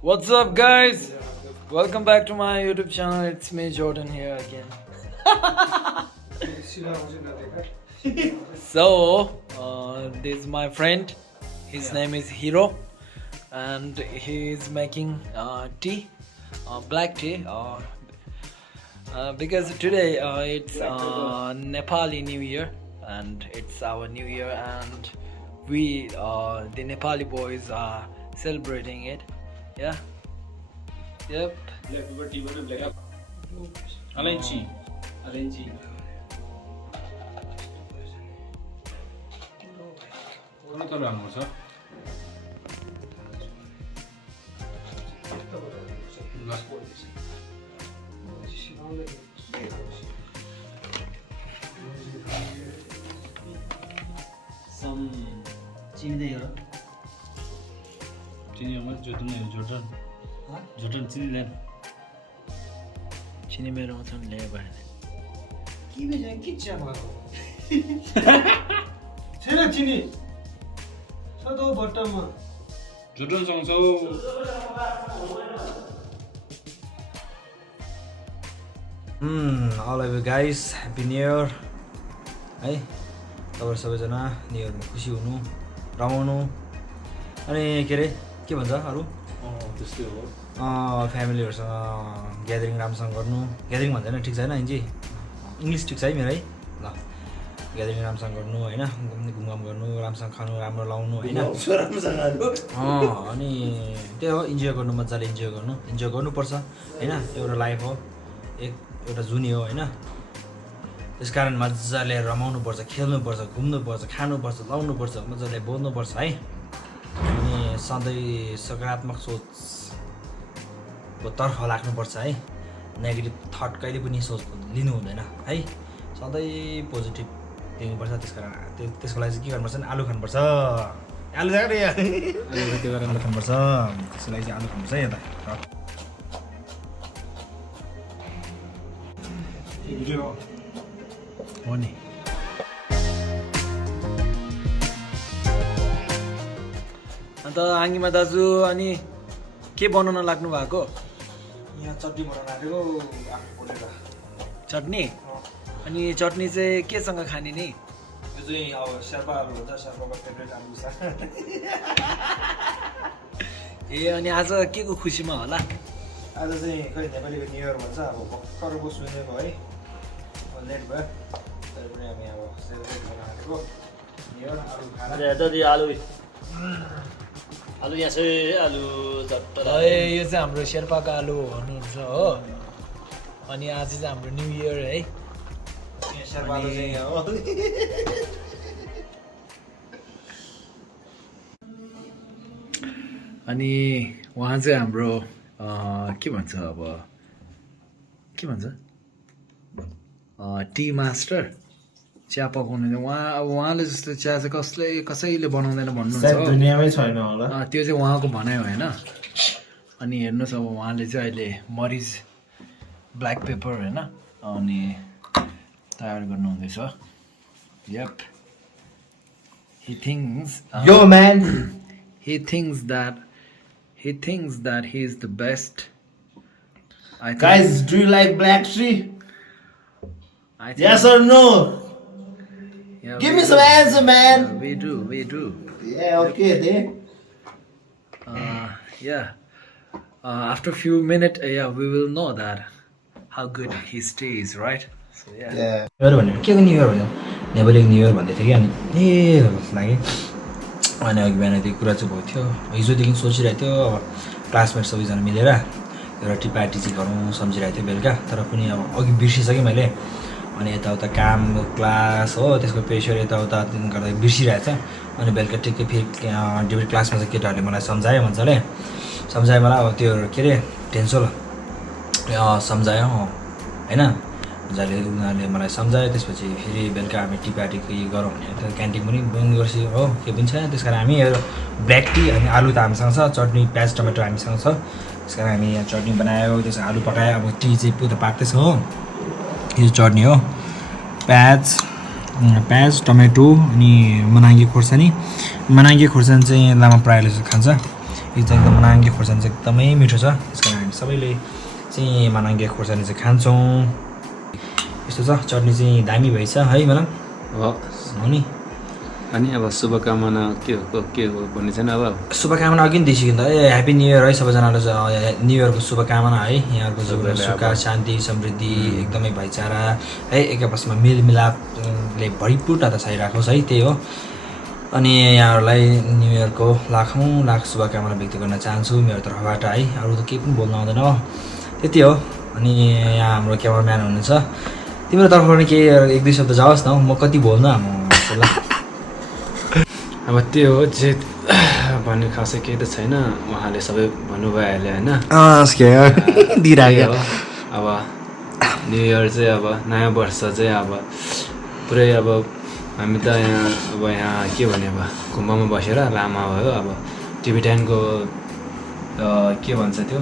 What's up, guys? Welcome back to my YouTube channel. It's me, Jordan, here again. So, this is my friend. His name is Hero, and he is making tea, black tea. Because today it's Nepali New Year, and it's our New Year, and we, the Nepali boys, are celebrating it. Yeah. Yep. Alenchi. Some chini there. Chini amat Jordan. Jordan chini len. Chini मेरोमा छन् ल्याए भएन के बेच्ने के चिया भएको छैन चिनी छ त बट्टामा Jordan सँग all of you guys, happy new year. है तपाईहरु सबैजना न्यू इयरमा खुसी हुनु रमाउनु अनि के रे के भन्छ अरु त्यस्तै हो फ्यामिलीहरुसँग ग्यादरिङ राम्रोसँग गर्नु ग्यादरिङ भन्छ हैन ठीक छैन इन्जी इंग्लिश ठीक छ है मेरो है ल ग्यादरिङ राम्रोसँग गर्नु हैन घुमघाम गर्नु राम्रोसँग खानु राम्रो लाउनु हैन अनि त्यही हो इन्जोय गर्नु मज्जाले इन्जोय गर्नुपर्छ हैन एउटा लाइफ हो एउटा जुनी हो हैन त्यसकारण मज्जाले रमाउनुपर्छ खेल्नुपर्छ घुम्नुपर्छ खानुपर्छ लाउनुपर्छ मज्जाले बोल्नुपर्छ है अनि सधैँ सकारात्मक सोचको तर्फ लाग्नुपर्छ है नेगेटिभ थट कहिले पनि सोच लिनु हुँदैन है सधैँ पोजिटिभ लिनुपर्छ त्यसकारण त्यसको लागि चाहिँ के गर्नुपर्छ आलु खानुपर्छ आलु जाने त्यो गरेर आलु खानुपर्छ त्यसको लागि चाहिँ आलु खानुपर्छ है यता हो नि अन्त आङ्गीमा दाजु अनि के बनाउन लाग्नु भएको यहाँ चटनी बनाउन आएको आफू पोलेर चटनी अनि चटनी चाहिँ केसँग खाने नि यो चाहिँ अब शेर्पा आलु भन्छ शेर्पाको फेभरेट आलु छ ए अनि आज के को खुसीमा होला आज चाहिँ खै नेपालीको न्यु इयर भन्छ अब भर्खर पो सुनेको है लेट भयो तर पनि हामी अब सेलिब्रेट गर्न आँटेको न्यु इयर आलु खाना आलु यहाँ चाहिँ आलु चट्ट है यो चाहिँ हाम्रो शेर्पाको आलु हुनुहुन्छ हो अनि आज चाहिँ हाम्रो न्यु इयर है यहाँ शेर्पा आलु चाहिँ यहाँ हो अनि उहाँ चाहिँ हाम्रो के भन्छ अब के भन्छ टी मास्टर चिया पकाउने उहाँले जस्तो चिया चाहिँ कसैले बनाउँदैन भन्नुहुन्छ दुनियाँमै छैन होला त्यो चाहिँ उहाँको भनाइ होइन अनि हेर्नुहोस् अब उहाँले चाहिँ अहिले मरिच ब्ल्याक पेपर होइन अनि तयार गर्नुहुँदैछ yup he thinks that he is the best. Guys, do you like black tea? I think, Yes or no? yeah, Give we me some do. answer, man. We do. Yeah, okay, then. Yeah. After a few minutes, yeah, we will know that how good his tea is, right? So yeah. New year भनेर के को new year भन्यो Nepali new year भन्दै थियो कि अनि ए जस्तो लाग्यो अनि अघि बिहान त्यो कुरा चाहिँ भएको थियो हिजोदेखि सोचिरहेको थियो अब क्लासमेट सबैजना मिलेर एउटा टी पार्टी चाहिँ गरौँ सम्झिरहेको थियो बेलुका तर पनि अब अघि बिर्सिसकेँ मैले अनि यताउता काम क्लास हो त्यसको प्रेसर यताउता गर्दा बिर्सिरहेको छ अनि बेलुका ठिकै फेरि डिबेट क्लासमा चाहिँ केटाहरूले मलाई सम्झायो मजाले सम्झायो मलाई अब त्यो के अरे टेन्सन सम्झायो होइन मजाले उनीहरूले मलाई सम्झायो त्यसपछि फेरि बेलुका हामी टी पार्टी गरौँ भने त्यो क्यान्टिन पनि बन्द गर्छ हो के पनि छैन त्यस कारण हामी ब्ल्याक टी अनि आलु त हामीसँग छ चटनी प्याज टमाटर हामीसँग छ त्यस कारण हामी यहाँ चटनी बनायो त्यसमा आलु पकायो अब टी चाहिँ पुरा पाक्दैछ हो यो चटनी हो प्याज प्याज टमेटो अनि मनाङ्गे खोर्सानी चाहिँ लामा प्रायःले खान्छ यो चाहिँ एकदम मनाङ्गे खोर्सानी चाहिँ एकदमै मिठो छ त्यस कारण हामी सबैले चाहिँ मनाङ्गे खोर्सानी चाहिँ खान्छौँ यस्तो छ चटनी चाहिँ दामी भएछ है मलाई हो नि अनि अब शुभकामना के हो भन्ने छैन अब शुभकामना अघि नि दिइसक्यो नि त ह्याप्पी न्यू इयर है सबैजनालाई न्यू इयरको शुभकामना है यहाँहरूको जीवनमा सुख शान्ति समृद्धि एकदमै भाइचारा है एक आपसमा मेलमिलापले भरिपूर्ण त छाइराखोस् है त्यही हो अनि यहाँहरूलाई न्यू इयरको लाख शुभकामना व्यक्त गर्न चाहन्छु मेरो तर्फबाट है अरू त केही पनि बोल्न आउँदैन हो त्यति हो अनि यहाँ हाम्रो क्यामराम्यान हुनुहुन्छ तिम्रो तर्फबाट केही एक दुई शब्द जाओस् न म कति बोल्न अब त्यो हो जे भन्ने खासै केही त छैन उहाँले सबै भन्नुभइहाल्यो होइन अब न्यु इयर चाहिँ अब नयाँ वर्ष चाहिँ अब पुरै अब हामी त यहाँ के भने अब गुम्बामा बसेर लामा भयो अब टिबेटनको के भन्छ त्यो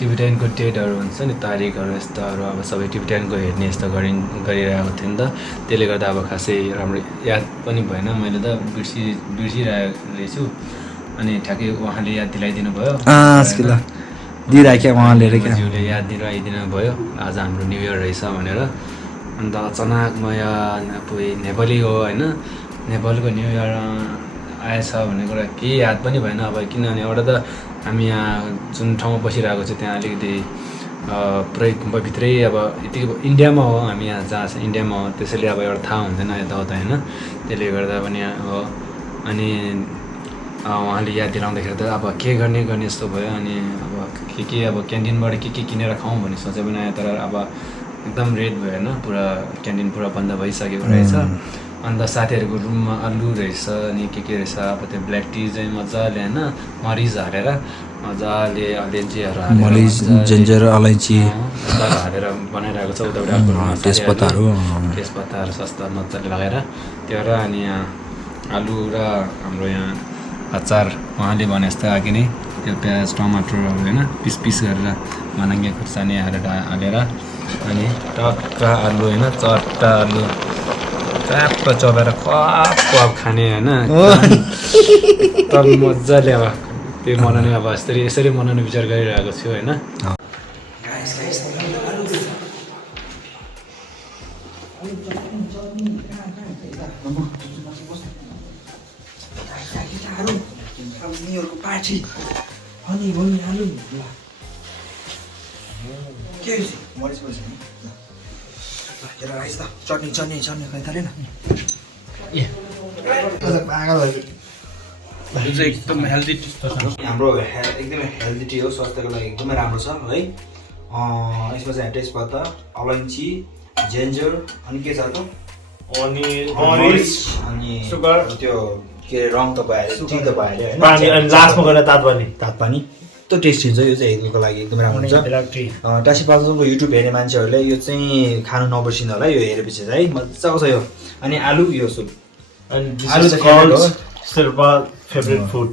टिबेटनको डेटहरू हुन्छ नि तारिकहरू यस्तोहरू अब सबै टिबेटनको हेर्ने यस्तो गरिरहेको थिएँ नि त त्यसले गर्दा अब खासै राम्रो याद पनि भएन मैले त बिर्सिरहेको रहेछु अनि ठ्याक्कै उहाँले याद दिलाइदिनु भयो ज्यूले याद दिलाइदिनु भयो आज हाम्रो न्यु इयर रहेछ भनेर अन्त अचानक म यहाँ नेपाली हो होइन नेपालको न्यु इयर आएछ भन्ने कुरा केही याद पनि भएन अब किनभने एउटा त हामी यहाँ जुन ठाउँमा बसिरहेको छ त्यहाँ अलिकति पुरै गुम्बाभित्रै अब यति इन्डियामा हो हामी यहाँ जहाँ छ इन्डियामा हो त्यसैले अब एउटा थाहा हुँदैन यताउता होइन त्यसले गर्दा पनि हो अनि उहाँले याद दिलाउँदाखेरि त अब के गर्ने जस्तो भयो अनि अब के अब क्यान्टिनबाट के किनेर खाउँ भन्ने सोचे पनि आयो तर अब एकदम रेट भयो होइन पुरा क्यान्टिन पुरा बन्द भइसकेको रहेछ अन्त साथीहरूको रुममा आलु रहेछ अनि के रहेछ अब त्यो ब्ल्याक टी चाहिँ मजाले होइन मरिच हालेर मजाले अलैँचीहरू मरिच जिन्जर अलैँची हालेर बनाइरहेको छ उताबाट तेजपत्ताहरू सस्ता मजाले लगाएर त्यो र अनि यहाँ आलु र हाम्रो यहाँ अचार उहाँले भने जस्तो अघि नै त्यो प्याज टमाटरहरू होइन पिस गरेर मनाङ्गे खुर्सानी हालेर अनि टक्क आलु होइन चट्टा आलु ट्याप्प चपेर खप खाने होइन एकदम मजाले अब त्यो मनाउने अब यसरी मनाउने विचार गरिरहेको छु होइन चटनी खाइथाले न एकदम हेल्दी हाम्रो एकदमै हेल्दी टी हो स्वास्थ्यको लागि एकदमै राम्रो छ है यसमा चाहिँ तेजपत्ता अलैँची जिन्जर अनि के छ त अनि सुगर त्यो के अरे रङ त भइहाल्यो टी त भइहाल्यो होइन लास्टमा गएर तातो पानी त्यो टेस्टी हुन्छ यो चाहिँ हेल्थको लागि एकदमै राम्रो हुन्छ टासी पाल्सोङको युट्युब हेर्ने मान्छेहरूले यो चाहिँ खानु नबिर्सिनु होला यो हेरेपछि चाहिँ मजाको छ यो अनि आलु यो सुप आलु शेर्पा फेभरेट फुड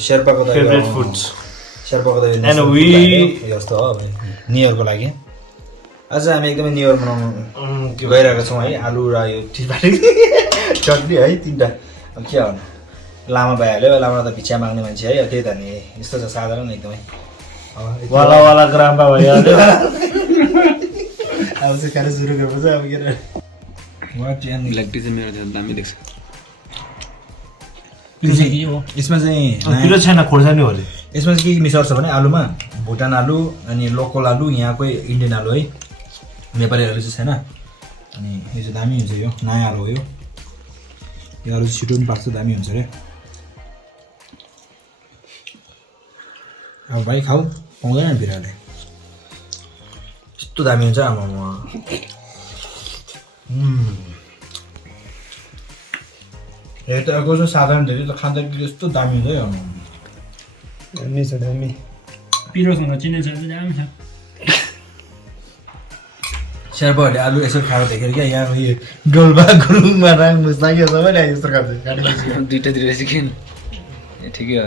शेर्पाको फेभरेट फुड जस्तो हो न्यु इयरको लागि आज हामी एकदमै न्यु इयर मनाउनु गइरहेको छौँ है आलु र यो चटनी है तिनवटा अब के गर्नु लामा भइहाल्यो लामा त भिक्षा माग्ने मान्छे है त्यही त नि यस्तो छ साधारण एकदमै वाला ग्राममा भइहाल्यो अब चाहिँ खाना सुरु गर्नुपर्छ अब के ब्ल्याक टी चाहिँ मेरो दामी देख्छ यसमा चाहिँ पिरो छैन खोर्सानी हो अरे यसमा चाहिँ के मिसाउँछ भने आलुमा भुटान आलु अनि लोकल आलु यहाँकै इन्डियन आलु है नेपाली आलु चाहिँ छैन अनि यो चाहिँ दामी हुन्छ यो नयाँ आलु हो यो आलु छिटो पनि पाक्छ दामी हुन्छ अरे अब भाइ खाऊ पाउँदैन बिराले यस्तो दामी हुन्छ आमामा यो त अर्को चाहिँ साधारण धेरै त खाँदाखेरि यस्तो दामी हुन्छ है दामी छ दामी पिरोसँग चिने छ दामी छ शेर्पाहरूले आलु यसो खाएर देखेर क्या यहाँ यो डोल्मा गुरुङमा राङ्गु लाग्यो सबैले यस्तो खान्छ दुइटा सिकेन ठिकै हो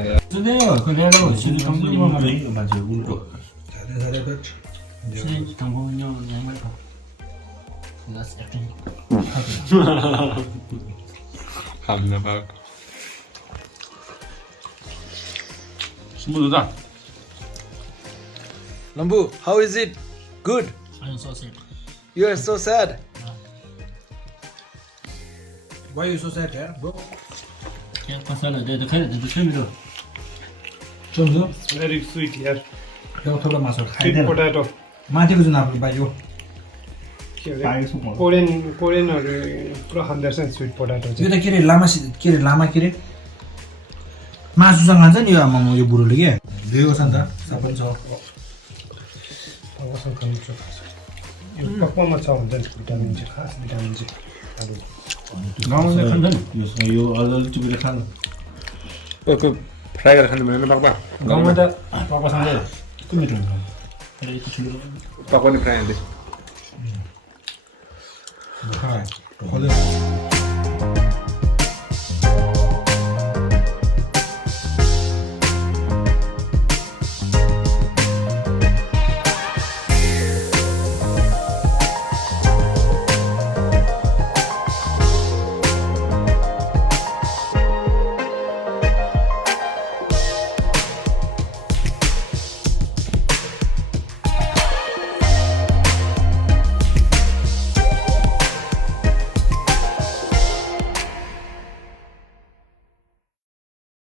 That's acting. खानु नपाएको स्मुथ त Lambu, how is it? Good. I am so sad. You are so sad. Why are you so sad, yaar, bro? क्या मसाला दे तो खाने तो छुई मेरो चम्चो भेरी स्विट यार त्यो थोडा मासु स्विट खाइदैन पोटाटो माथिको जुन आफ्नो बाजु के अरे कोरियनहरू पुरा खाँदो रहेछ नि स्विट पोटाटो यो चाहिँ त के अरे लामा के अरे मासुसँग खान्छ नि यो आमामा यो बुढोले के दिएको छ नि त सबै छ कसरी खान्छ यो पक्वामा छ हुन्छ नि भिटामिन चाहिँ खास भिटामिन चाहिँ अब गाउँले खान्छ नि यो अलिअलि चुपेर खानु कोही फ्राई गरेर खानु भएन पक्वा गाउँमा त पकाउँदै कति मिठो हुन्छ तर यति ठुलो पकाउने फ्राई हाल्दै खाए